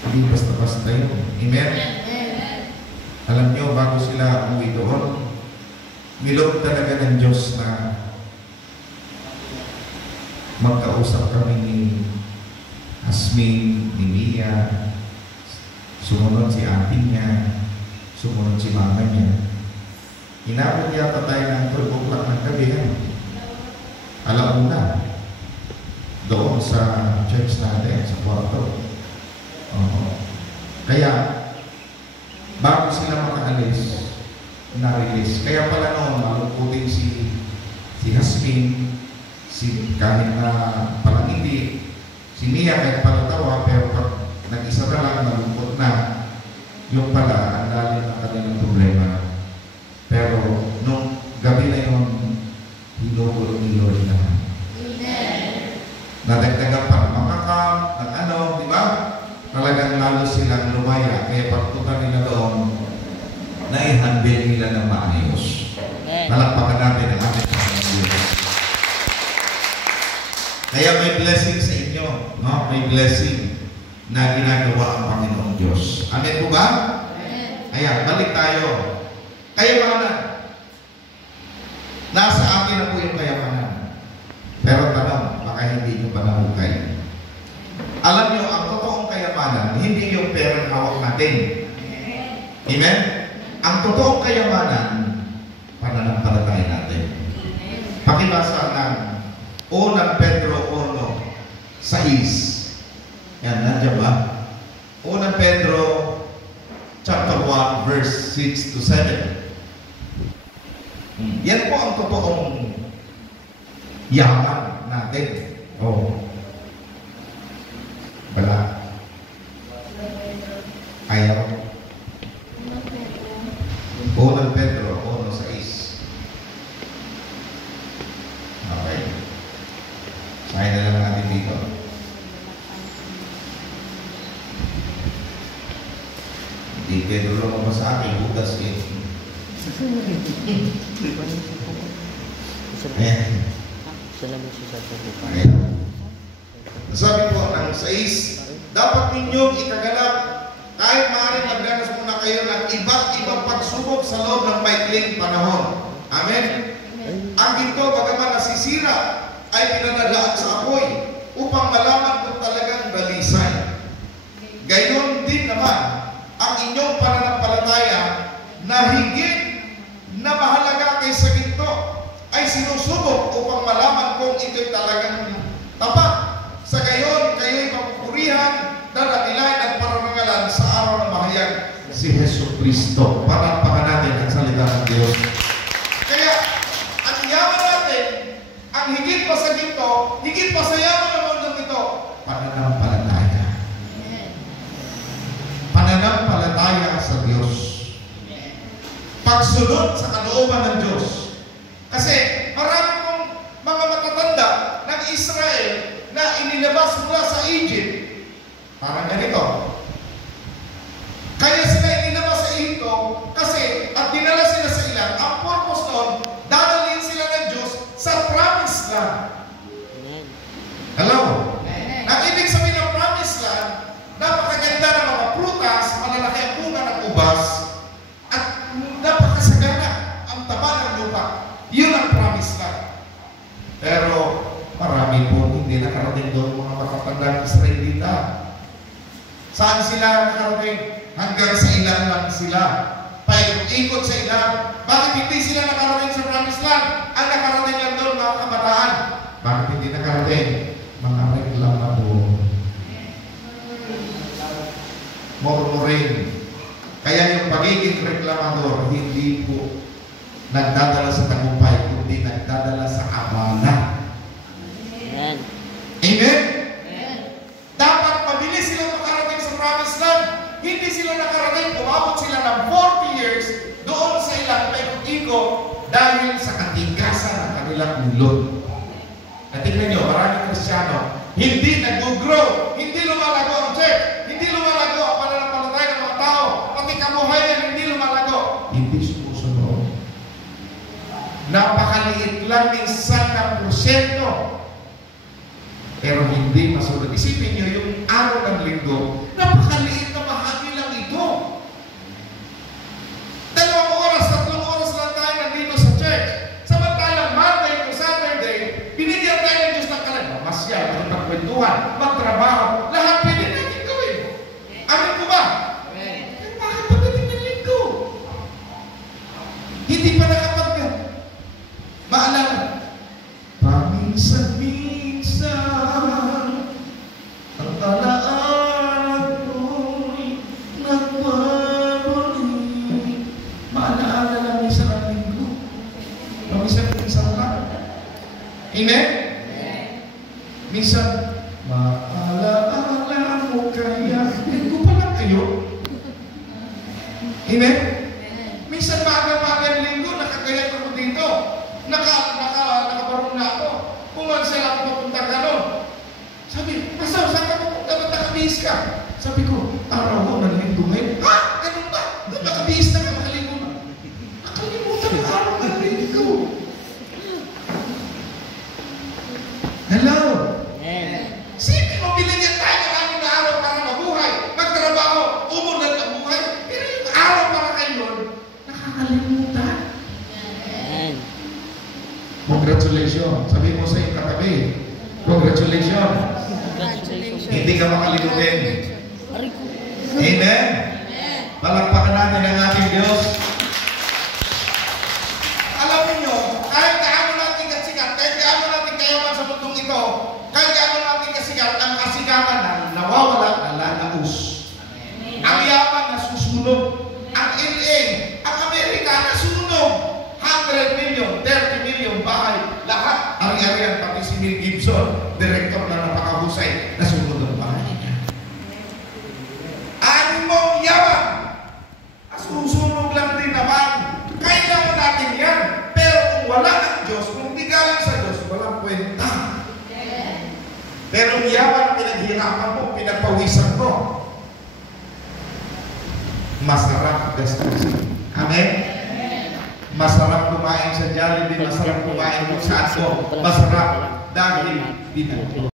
Hindi basta-basta yun. Amen? Alam nyo, bago sila umuwi doon, niloob talaga ng Diyos na magkausap kami ni Asmin, ni Mia, sumunod si auntie niya, sumunod si mama niya. Inabot yata tayo ng 12 o'clock ng gabi. Alauna. Doon sa church natin, sa kwarto. Kaya, bago sila makaalis, na-release. Kaya pala noon, malungkutin si Hasmin, kahit na parang hindi, si Mia kahit palatawa, pero pag nag-isa na lang, malungkot na, yung pala, ang lalim ng kanilang problema. Pero, nung gabi na yun, hinugulo ni Lord naman. Nadagdagan pa ng makakam, ng ano, di ba? Talagang lalo silang lumaya. Kaya pagpunta nila doon, nai-handle nila ng maayos. Malakpakan natin ang ating Panginoon. Kaya may blessing sa inyo. No? May blessing na ginagawa ang Panginoong Diyos. Amen po ba? Ayan, balik tayo. Kayamanan. Nasa akin na po yung kayamanan. Pero tanong, baka hindi nyo pa nahukay. Alam nyo, ang totoong kayamanan, hindi yung perang hawak natin. Amen? Ang totoong kayamanan, pananampalataya natin. Pakibasa ng Unang Pedro 1:6. Yan, nandiyan ba? Unang Pedro chapter 1 verse 6 to 7. Yan po ang totoong yaman natin. Wala. Ayaw. Unang Pedro 1:6. Okay. Sahin na lang natin dito. Hindi Pedro lang mo sa akin, bukas eh. Sabi po ng 6, dapat ninyong ikaganap kahit maaaring magdanas muna kayo ng iba't ibang pagsubok sa loob ng maikling panahon. Amen? Ang ito, bagaman nasisira, ay pinadadaan sa apoy upang malaman kung talagang dalisay. Gayon din naman, ang inyong pananampalataya na higit na mahalaga kaysa ginto ay sinusubok upang malaman kung ito'y talagang tapat. Sa gayon, kayo'y mapupurihan, dadakilain at parangalan sa araw ng mahayag si Hesus Kristo. Palakpakan natin ang salita ng Diyos. Kaya, ang yaman natin, ang higit pa sa ginto, higit pa sa yaman ng mundong ito, pananampalataya. Pananampalataya sa Diyos. Pagsunod sa kalooban ng Diyos. Kasi marami kong mga matatanda ng Israel na inilabas mula sa Egypt. Parang ganito. Kaya sila inilabas sa Egypto kasi at dinala sila sa ilan. Ang purpose nun, dadalhin sila ng Diyos sa promised land. Hello? Ang ibig sabihin ng promised land, napakaganda ng mga prutas, malalaki ang bunga ng ubas, at napakasagana ang taba ng lupa. Yun ang promised land. Pero marami po hindi nakarating doon mga matatandang Israelita. Saan sila nakarating? Hanggang sa ilan lang sila. Paikot sa ilan. Bakit hindi sila nakarating sa promised land? Ang nakarating lang doon mga kabataan. Bakit hindi nakarating? Mga reklamador. Murmuring. Kaya yung pagiging reklamador, hindi po nagdadala sa tagumpay, kundi nagdadala sa abala. Amen. Amen? Dapat mabilis sila makarating sa promised land. Hindi sila nakarating. Umabot sila ng 40 years doon sa ilang paikot-ikot dahil sa katigasan ng kanilang ulo. Natignan nyo, maraming Kristiyano, hindi nag-grow, hindi lumalago ang church, hindi lumalago ang pananampalataya ng mga tao, pati kabuhayan hindi lumalago. Hindi sumusunod. Napakaliit lang ng 1%. Pero hindi masunod. Isipin nyo, yung araw ng linggo, napakaliit Amen? Minsan maaga-maaga linggo, nakagayat ako dito. Nakabarong na ako. Puman sila ako papunta gano'n. Sabi, Pastor, saan ka pupunta? Ba't nakabihis ka? Sabi ko, araw ko, nalinggo ngayon. Ha? Ganun ba? Ba't nakabihis na ka, nakalinggo na? Nakalimutan na araw na nalinggo. Hello? Sige mo, binigyan tayo ng amin na araw para mabuhay. Magtrabaho, umulan ang buhay. Pero yung araw para kayo, nakakalimutan. Congratulations. Sabi mo sa iyong katabi, congratulations. Hindi ka makalimutin. Amen? Palakpakan natin ang ating Diyos. Alam niyo, kahit gaano natin kasikat, kahit gaano natin kayaman sa mundong ito, kahit gaano natin kasikat, ang kasikatan na nawawala, nalalaos. Ang yaman na susunog. Ang LA, ang Amerika na sunog. 100 million, 30 million bahay, lahat ari-arian, pati si Mel Gibson, director na napakahusay, nasunod ang bahay niya. Ano mo yaman? Susunog lang din naman. Kailangan natin yan. Pero kung wala ng Diyos, kung di galing sa Diyos, walang kwenta. Pero yaman, pinaghirapan mo, pinagpawisan mo. Masarap gastusin. Amen? Masarap kumain sa Jollibee, masarap kumain kung saan mo. Masarap dahil binagto.